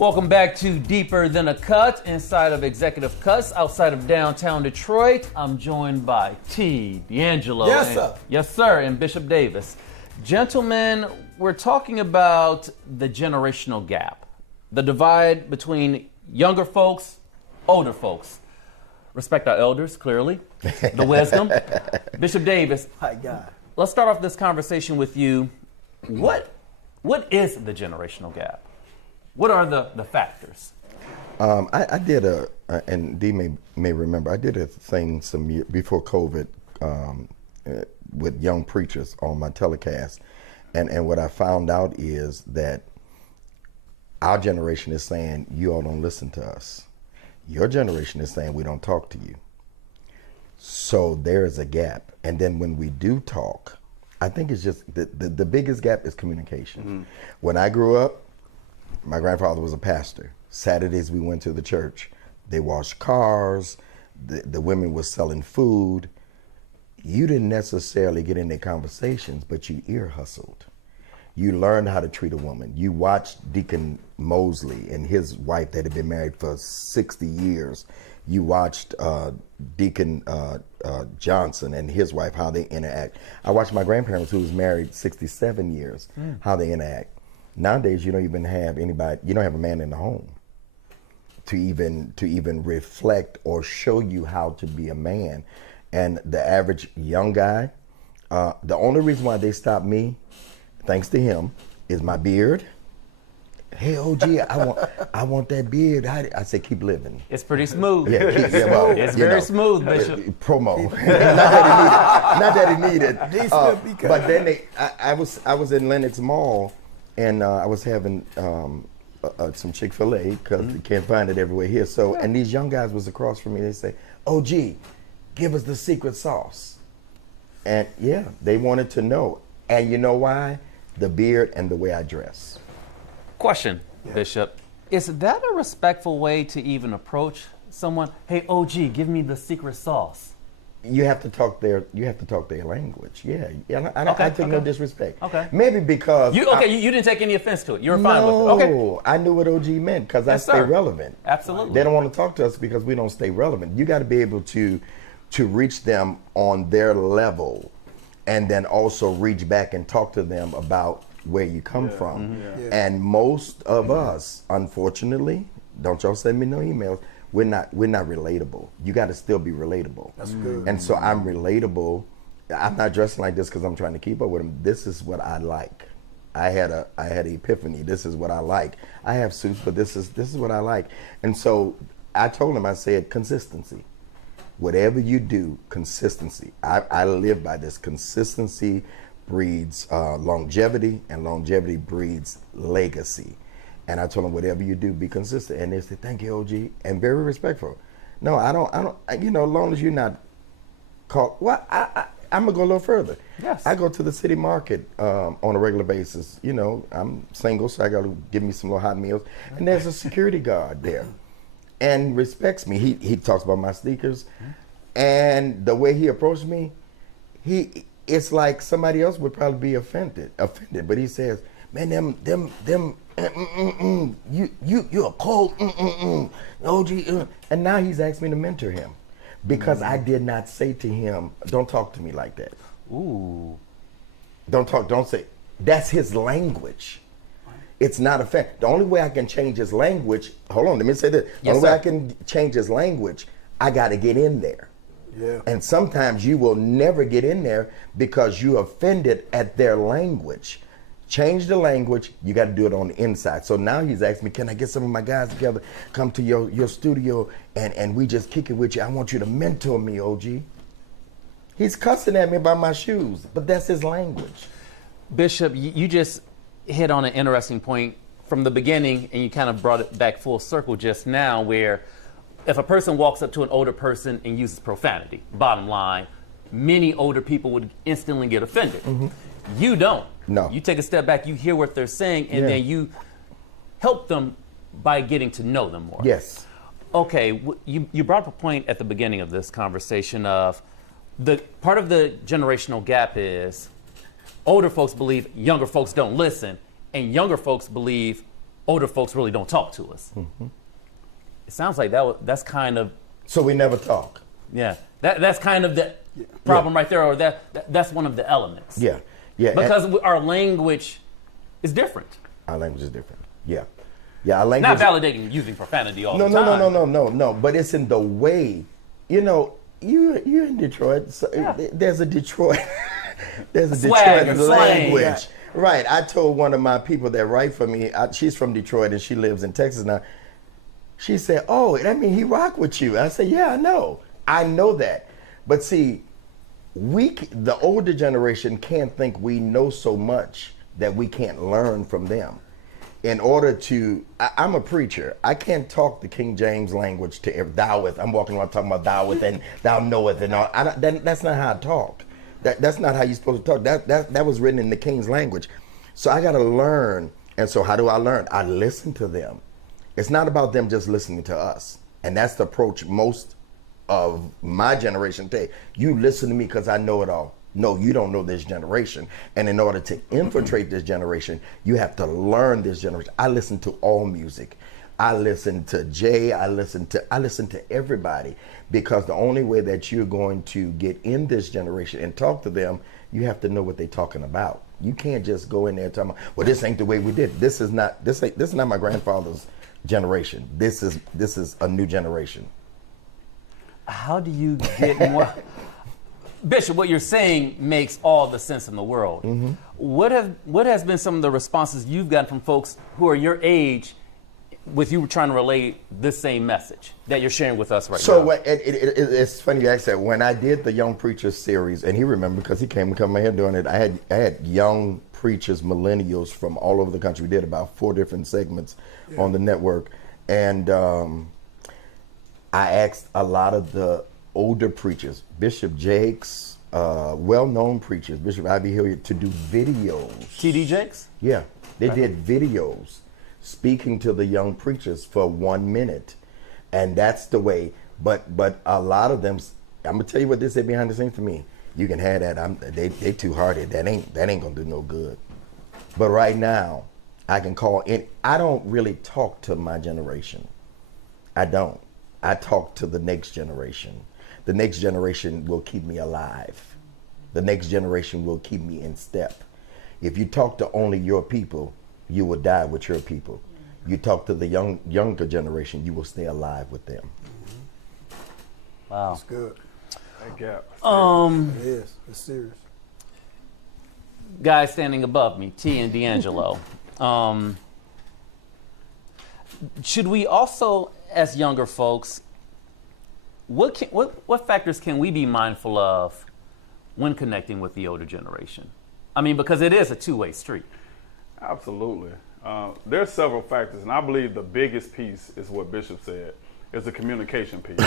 Welcome back to Deeper Than a Cut, inside of Executive Cuts, outside of downtown Detroit. I'm joined by T. D'Angelo. Yes, sir. Yes, sir, and Bishop Davis. Gentlemen, we're talking about the generational gap, the divide between younger folks, older folks. Respect our elders, clearly, the wisdom. Bishop Davis, Hi, God. let's start off this conversation with you. What is the generational gap? What are the factors? I did and Dee may remember, I did a thing some year before COVID with young preachers on my telecast. And what I found out is that our generation is saying, you all don't listen to us. Your generation is saying, we don't talk to you. So there is a gap. And then when we do talk, I think it's just the biggest gap is communication. Mm-hmm. When I grew up, my grandfather was a pastor. Saturdays we went to the church. They washed cars. The women were selling food. You didn't necessarily get in their conversations, but you ear hustled. You learned how to treat a woman. You watched Deacon Mosley and his wife that had been married for 60 years. You watched Deacon Johnson and his wife, how they interact. I watched my grandparents, who was married 67 years, how they interact. Nowadays, you don't even have anybody, you don't have a man in the home to even reflect or show you how to be a man. And the average young guy, the only reason why they stopped me, thanks to him, is my beard. Hey, OG, I want that beard. I said, keep living. It's pretty smooth. Yeah, well, it's very smooth, Bishop. Promo. Not that he needed. But then I was in Lenox Mall, and I was having some Chick-fil-A because you can't find it everywhere here. So, and these young guys was across from me. They say, OG, give us the secret sauce. And yeah, they wanted to know. And you know why? The beard and the way I dress. Question, Bishop. Is that a respectful way to even approach someone? Hey, OG, give me the secret sauce. You have to talk their language. Yeah. I take no disrespect. Okay. Maybe because you didn't take any offense to it. You were fine with it. Okay. No, I knew what OG meant because I stay relevant. Absolutely. They don't want to talk to us because we don't stay relevant. You got to be able to reach them on their level, and then also reach back and talk to them about where you come from. Mm-hmm. Yeah. And most of us, unfortunately, don't y'all send me no emails, we're not relatable. You got to still be relatable. That's good. And so I'm relatable. I'm not dressing like this because I'm trying to keep up with them. This is what I like. I had an epiphany. This is what I like. I have suits, but this is what I like. And so I told him, I said, consistency. Whatever you do, consistency. I live by this. Consistency breeds longevity, and longevity breeds legacy. And I told them, whatever you do, be consistent. And they said, thank you, OG, and very respectful. No, I don't, as long as you're not called, well, I'm gonna go a little further. Yes. I go to the city market on a regular basis. I'm single, so I gotta give me some little hot meals. And there's a security guard there and respects me. He talks about my sneakers, and the way he approached me, it's like somebody else would probably be offended, but he says, man, you're a cold, OG, and now he's asked me to mentor him because I did not say to him, don't talk to me like that. Ooh. Don't say, that's his language. It's not a fact. The only way I can change his language, hold on, let me say this. The only way I can change his language, I got to get in there. Yeah. And sometimes you will never get in there because you offended at their language. Change the language, you got to do it on the inside. So now he's asking me, can I get some of my guys together, come to your studio, and we just kick it with you? I want you to mentor me, OG. He's cussing at me about my shoes, but that's his language. Bishop, you just hit on an interesting point from the beginning, and you kind of brought it back full circle just now, where if a person walks up to an older person and uses profanity, bottom line, many older people would instantly get offended. Mm-hmm. You don't. No. You take a step back, you hear what they're saying, and then you help them by getting to know them more. Yes. Okay, you brought up a point at the beginning of this conversation of the part of the generational gap is older folks believe younger folks don't listen, and younger folks believe older folks really don't talk to us. It sounds like that's kind of, So we never talk. yeah, that's kind of the problem right there, or that's one of the elements. Yeah. Yeah. Because our language is different. Our language is different. Yeah. Yeah, our language. Not validating using profanity all the time. No. But it's in the way, you're in Detroit. So there's a Detroit, there's a Swag Detroit and slang. language. Yeah. Right. I told one of my people that write for me. She's from Detroit and she lives in Texas now. She said, "Oh, that means he rock with you." I said, "Yeah, I know that." But see, the older generation can't think we know so much that we can't learn from them. In order to, I'm a preacher. I can't talk the King James language to thoueth. I'm walking around talking about thoueth and thou knoweth and all. That's not how I talk. That's not how you're supposed to talk. That was written in the King's language. So I got to learn. And so how do I learn? I listen to them. It's not about them just listening to us. And that's the approach most of my generation take. You listen to me because I know it all. No, you don't know this generation. And in order to infiltrate this generation, you have to learn this generation. I listen to all music. I listen to Jay. I listen to everybody, because the only way that you're going to get in this generation and talk to them, you have to know what they're talking about. You can't just go in there and talk about, well, this ain't the way we did. This is not my grandfather's generation. This is a new generation. How do you get more? Bishop, what you're saying makes all the sense in the world. Mm-hmm. What has been some of the responses you've gotten from folks who are your age, with you trying to relay this same message that you're sharing with us right now? So it's funny you ask that. When I did the Young Preachers series, and he remembered because he came and come here doing it, I had young preachers, millennials from all over the country. We did about 4 different segments on the network. And I asked a lot of the older preachers, Bishop Jakes, well-known preachers, Bishop I.B. Hilliard, to do videos. T.D. Jakes? Yeah, they did videos speaking to the young preachers for 1 minute. And that's the way, but a lot of them, I'm gonna tell you what they said behind the scenes to me. You can have that, they too hard-headed, that ain't gonna do no good. But right now, I can call in, I don't really talk to my generation. I don't. I talk to the next generation. The next generation will keep me alive. The next generation will keep me in step. If you talk to only your people, you will die with your people. You talk to the younger generation, you will stay alive with them. Wow. That's good. That gap. It is. It's serious. Guys standing above me, T and D'Angelo. Should we also, as younger folks, what factors can we be mindful of when connecting with the older generation? I mean, because it is a two-way street. Absolutely. There's several factors, and I believe the biggest piece is what Bishop said, is the communication piece.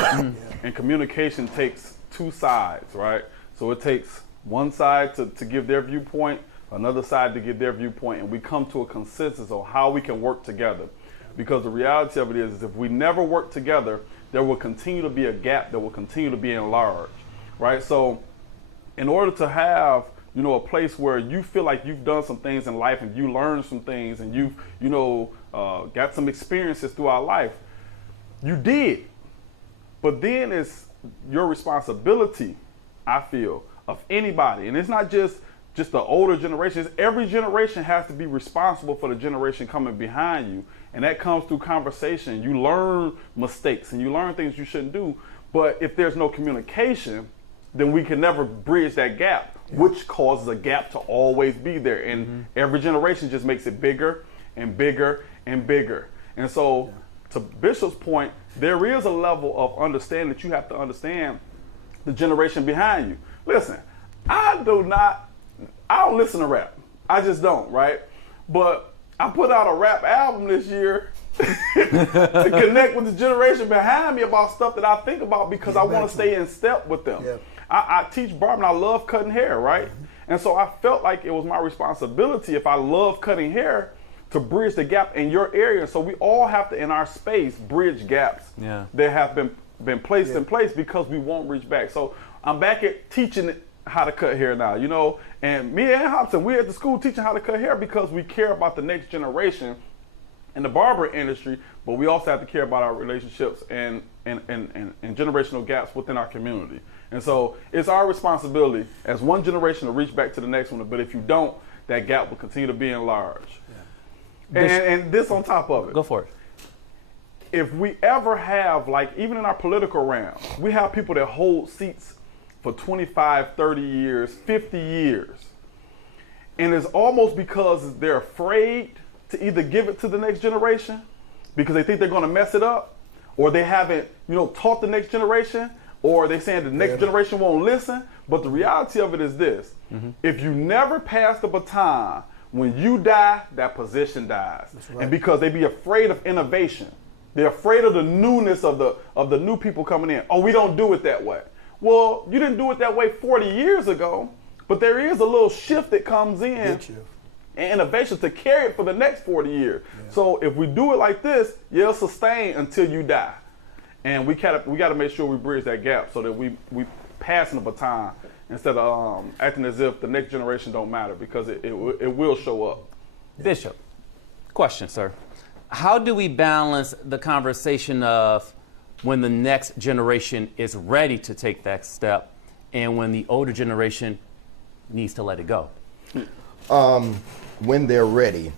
And communication takes 2 sides, right? So it takes one side to give their viewpoint, another side to give their viewpoint, and we come to a consensus on how we can work together. Because the reality of it is if we never work together, there will continue to be a gap that will continue to be enlarged, right? So in order to have, a place where you feel like you've done some things in life and you learned some things and you've, got some experiences throughout life, you did. But then it's your responsibility, I feel, of anybody. And it's not just the older generations. Every generation has to be responsible for the generation coming behind you. And that comes through conversation. You learn mistakes and you learn things you shouldn't do. But if there's no communication, then we can never bridge that gap, which causes a gap to always be there. And every generation just makes it bigger and bigger and bigger. And so to Bishop's point, there is a level of understanding that you have to understand the generation behind you. Listen, I don't listen to rap. I just don't, right? But I put out a rap album this year to connect with the generation behind me about stuff that I think about because I want to stay in step with them. Yeah. I teach barber and I love cutting hair, right? And so I felt like it was my responsibility, if I love cutting hair, to bridge the gap in your area. So we all have to, in our space, bridge gaps that have been placed in place because we won't reach back. So I'm back at teaching how to cut hair now, and me and Hobson, we're at the school teaching how to cut hair because we care about the next generation in the barber industry, but we also have to care about our relationships and generational gaps within our community. And so it's our responsibility as one generation to reach back to the next one. But if you don't, that gap will continue to be enlarged. Yeah. And this on top of it. Go for it. If we ever have, like even in our political realm, we have people that hold seats for 25, 30 years, 50 years. And it's almost because they're afraid to either give it to the next generation because they think they're going to mess it up, or they haven't, taught the next generation, or they're saying the next generation won't listen. But the reality of it is this. Mm-hmm. If you never pass the baton, when you die, that position dies. That's right. And because they be afraid of innovation. They're afraid of the newness of the new people coming in. Oh, we don't do it that way. Well, you didn't do it that way 40 years ago, but there is a little shift that comes in and innovation to carry it for the next 40 years. Yeah. So if we do it like this, you'll sustain until you die. And we got to make sure we bridge that gap so that we passing the baton instead of acting as if the next generation don't matter, because it will show up. Bishop, question, sir. How do we balance the conversation of when the next generation is ready to take that step and when the older generation needs to let it go? When they're ready,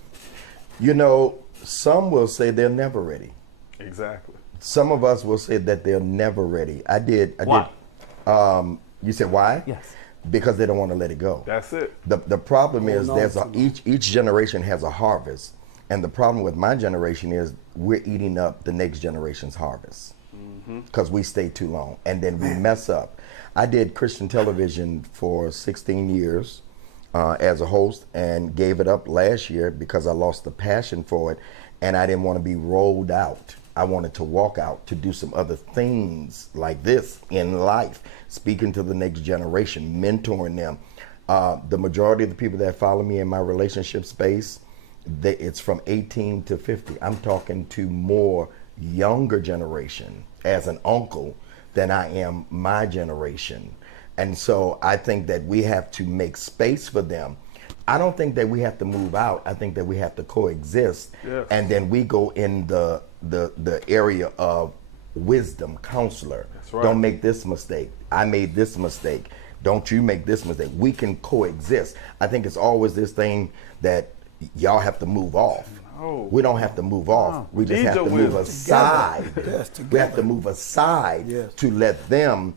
some will say they're never ready. Exactly. Some of us will say that they're never ready. Why? You said why? Yes. Because they don't want to let it go. That's it. The problem is each generation has a harvest. And the problem with my generation is we're eating up the next generation's harvest because we stay too long and then we mess up. I did Christian television for 16 years as a host and gave it up last year because I lost the passion for it and I didn't want to be rolled out. I wanted to walk out to do some other things like this in life, speaking to the next generation, mentoring them. The majority of the people that follow me in my relationship space, it's from 18 to 50. I'm talking to more younger generation as an uncle than I am my generation. And so I think that we have to make space for them. I don't think that we have to move out. I think that we have to coexist. Yes. And then we go in the area of wisdom, counselor. That's right. Don't make this mistake. I made this mistake. Don't you make this mistake. We can coexist. I think it's always this thing that y'all have to move off. No. We don't have to move off. We just have to move aside. We have to move aside to let them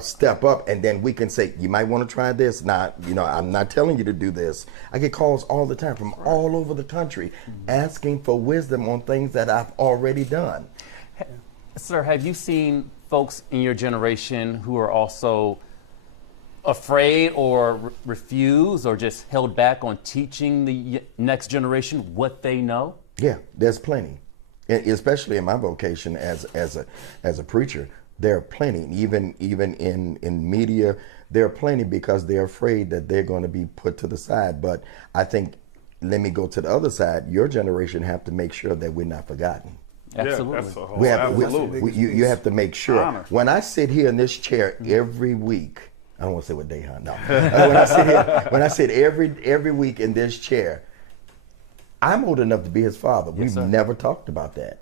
step up, and then we can say, you might want to try this. I'm not telling you to do this. I get calls all the time from all over the country asking for wisdom on things that I've already done. Sir, have you seen folks in your generation who are also afraid or refuse or just held back on teaching the next generation what they know? Yeah, there's plenty, especially in my vocation as a preacher. There are plenty, even in media. There are plenty because they're afraid that they're going to be put to the side. But I think, let me go to the other side. Your generation have to make sure that we're not forgotten. Absolutely. Yeah, that's a whole, absolutely. You have to make sure. Honor. When I sit here in this chair every week, I don't want to say what day, huh? No. when I sit every week in this chair, I'm old enough to be his father. We've never talked about that.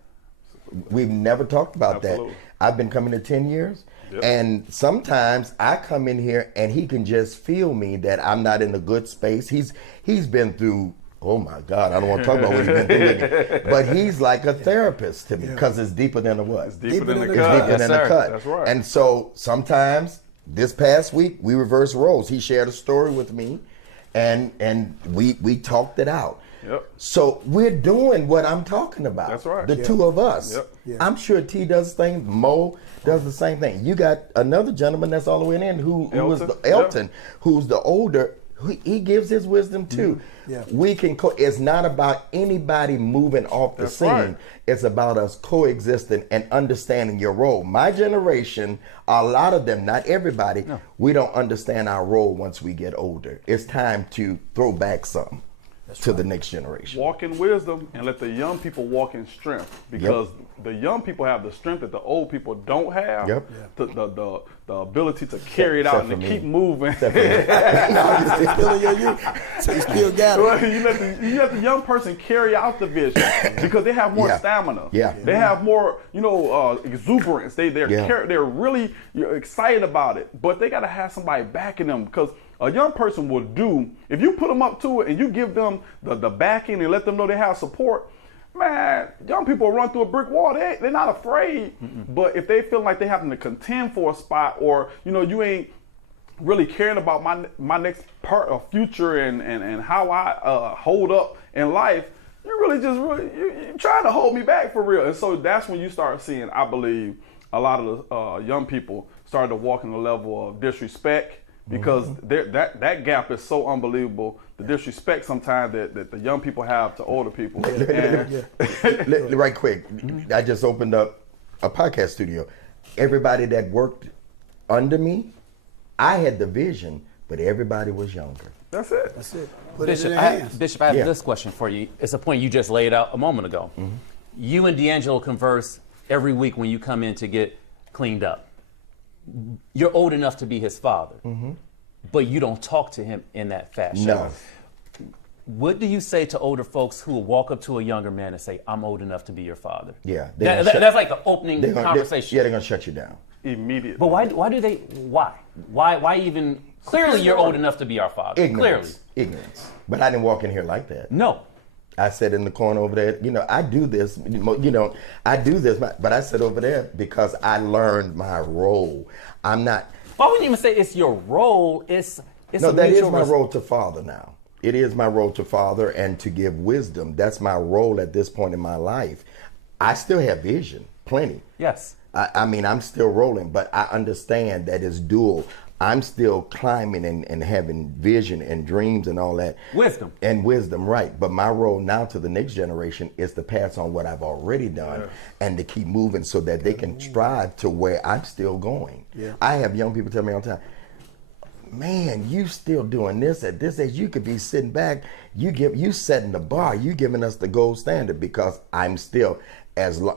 We've never talked about that. I've been coming to 10 years. Yep. And sometimes I come in here and he can just feel me that I'm not in a good space. He's been through, oh my God, I don't want to talk about what he's been through. But he's like a therapist to me because it's deeper than a what? It's deeper than the cut. It's deeper than the cut. That's right. And so sometimes, this past week, we reversed roles. He shared a story with me and we talked it out. Yep. So we're doing what I'm talking about. That's right. The two of us. Yep. Yeah. I'm sure T does the same. Mo does the same thing. You got another gentleman that's all the way in who was Elton, who's the older. He gives his wisdom too. Yeah. We can it's not about anybody moving off the scene. Right. It's about us coexisting and understanding your role. My generation, a lot of them, not everybody, we don't understand our role once we get older. It's time to throw back something. to the next generation. Walk in wisdom and let the young people walk in strength, because the young people have the strength that the old people don't have. Yep. The ability to carry it out and to keep moving. Still in your youth, so you still got it. Well, you let the young person carry out the vision because they have more stamina. Yeah. They have more, exuberance. They're really excited about it, but they got to have somebody backing them, because a young person will do, if you put them up to it and you give them the backing and let them know they have support, man, young people run through a brick wall. They're not afraid. But if they feel like they having to contend for a spot, or, you ain't really caring about my next part of future and how I hold up in life, you're trying to hold me back for real. And so that's when you start seeing, I believe, a lot of the young people started to walk in the level of disrespect, because that gap is so unbelievable. The disrespect sometimes that the young people have to older people. Right quick, I just opened up a podcast studio. Everybody that worked under me, I had the vision, but everybody was younger. That's it. Put it in Bishop, their I hands. have this question for you. It's a point you just laid out a moment ago. You and D'Angelo converse every week when you come in to get cleaned up. You're old enough to be his father, but you don't talk to him in that fashion. No. What do you say to older folks who will walk up to a younger man and say, "I'm old enough to be your father"? Yeah. That's like the opening conversation. They're going to shut you down. Immediately. But why even? Clearly, you're old enough to be our father. Ignorance. But I didn't walk in here like that. No. I sat in the corner over there. I do this. But I sit over there because I learned my role. I'm not. Well, I wouldn't even say it's your role. It's No, that is my role to father now. It is my role to father and to give wisdom. That's my role at this point in my life. I still have vision, plenty. Yes. I mean, I'm still rolling, but I understand that it's dual. I'm still climbing and having vision and dreams and all that. Wisdom. And wisdom, right. But my role now to the next generation is to pass on what I've already done and to keep moving so that they can strive to where I'm still going. Yeah. I have young people tell me all the time, man, you still doing this at this age. You could be sitting back. You setting the bar. You giving us the gold standard, because I'm still,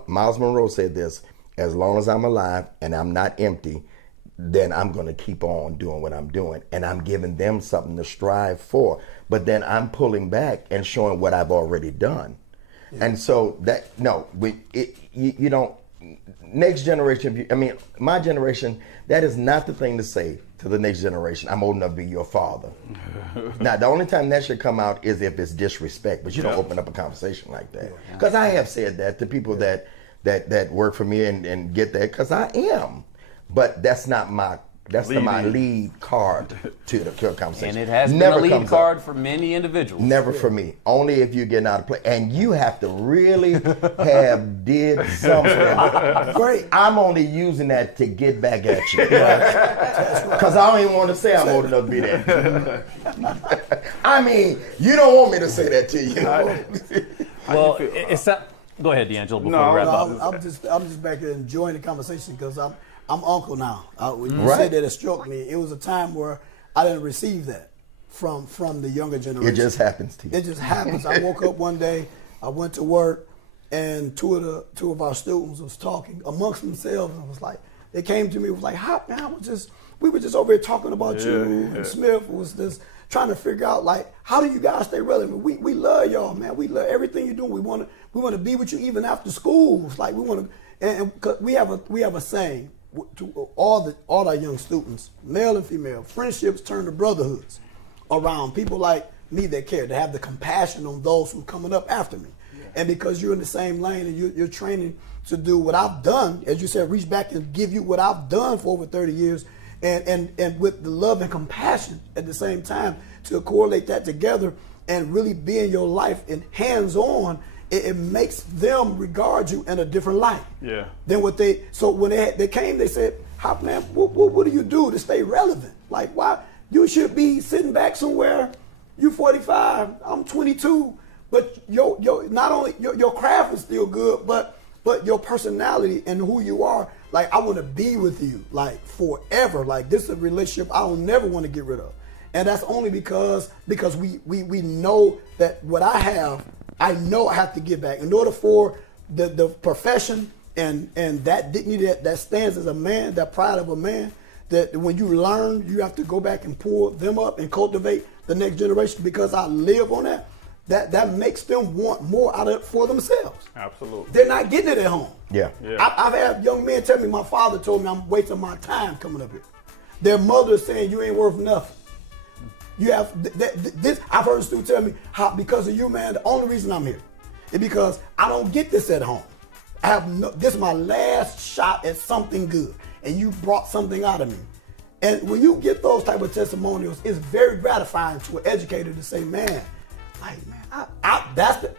Miles Monroe said this, as long as I'm alive and I'm not empty, then I'm going to keep on doing what I'm doing. And I'm giving them something to strive for. But then I'm pulling back and showing what I've already done. Yeah. And so you don't, next generation, my generation, that is not the thing to say to the next generation. I'm old enough to be your father. Now, the only time that should come out is if it's disrespect, but you don't open up a conversation like that. Because I have said that to people that work for me and get that, because I am. But that's not my lead card to the conversation. And it has never been a lead card for many individuals. Never for me. Only if you're getting out of play. And you have to really have did something. Great. I'm only using that to get back at you. Because I don't even want to say I'm old enough to be that. I mean, you don't want me to say that to you. Well, go ahead, D'Angelo, before we wrap up. I'm just back here enjoying the conversation, because I'm uncle now. When you said that, it struck me. It was a time where I didn't receive that from the younger generation. It just happens to you. It just happens. I woke up one day, I went to work, and two of our students was talking amongst themselves, and was like, they came to me, was like, we were just over here talking about you. And Smith was just trying to figure out, like, how do you guys stay relevant? We love y'all, man. We love everything you're doing. We want to be with you even after school. It's like we want to, and 'cause we have a saying to all our young students, male and female, friendships turn to brotherhoods around people like me that care, to have the compassion on those who are coming up after me. Yeah. And because you're in the same lane and you're training to do what I've done, as you said, reach back and give you what I've done for over 30 years, and with the love and compassion at the same time, to correlate that together and really be in your life and hands-on, it makes them regard you in a different light. Yeah. Than what so when they came, they said, "Hop, man, what do you do to stay relevant? Like, why you should be sitting back somewhere? You 45, I'm 22, but your not only your craft is still good, but your personality and who you are, like, I want to be with you like forever. Like, this is a relationship I don't never want to get rid of." And that's only because we know that what I have, I know I have to give back. In order for the profession and that dignity that stands as a man, that pride of a man, that when you learn, you have to go back and pull them up and cultivate the next generation, because I live on that makes them want more out of it for themselves. Absolutely. They're not getting it at home. Yeah. I've had young men tell me, my father told me I'm wasting my time coming up here. Their mother saying you ain't worth nothing. You have this. I've heard students tell me, how because of you, man, the only reason I'm here is because I don't get this at home. This is my last shot at something good, and you brought something out of me. And when you get those type of testimonials, it's very gratifying to an educator to say, man, like, man, I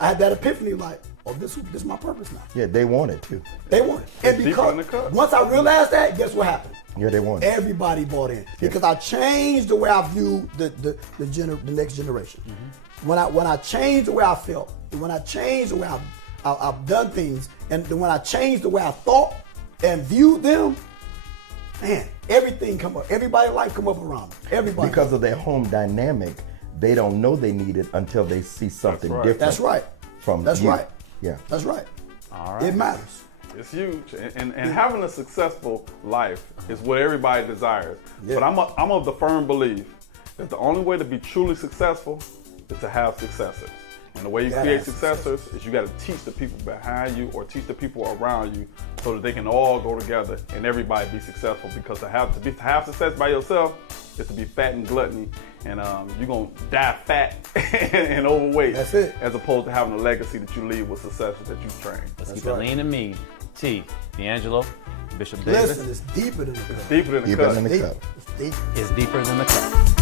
had that epiphany, like, oh, this is my purpose now. Yeah, they want it too. They want it. And because once I realized that, guess what happened? Yeah, they want it. Everybody bought in because I changed the way I view the next generation. Mm-hmm. When I changed the way I felt, when I changed the way I've done things, and when I changed the way I thought and viewed them, man, everything come up. Everybody's life come up around them. Everybody. Because of their home dynamic, they don't know they need it until they see something different. That's right. That's right. Yeah. That's right. All right. It matters. It's huge, and having a successful life is what everybody desires. Yeah. But I'm of the firm belief that the only way to be truly successful is to have successors. And the way you create successors is you got to teach the people behind you or teach the people around you so that they can all go together and everybody be successful. Because to have success by yourself is to be fat and gluttony, and you're gonna die fat and overweight. That's it. As opposed to having a legacy that you leave with successors that you train. Let's keep it lean and mean. T. D'Angelo, Bishop Davis. Listen, it's deeper than the cup. Deeper than the Deeper cut. than the cup. It's deep. It's deeper than the cup.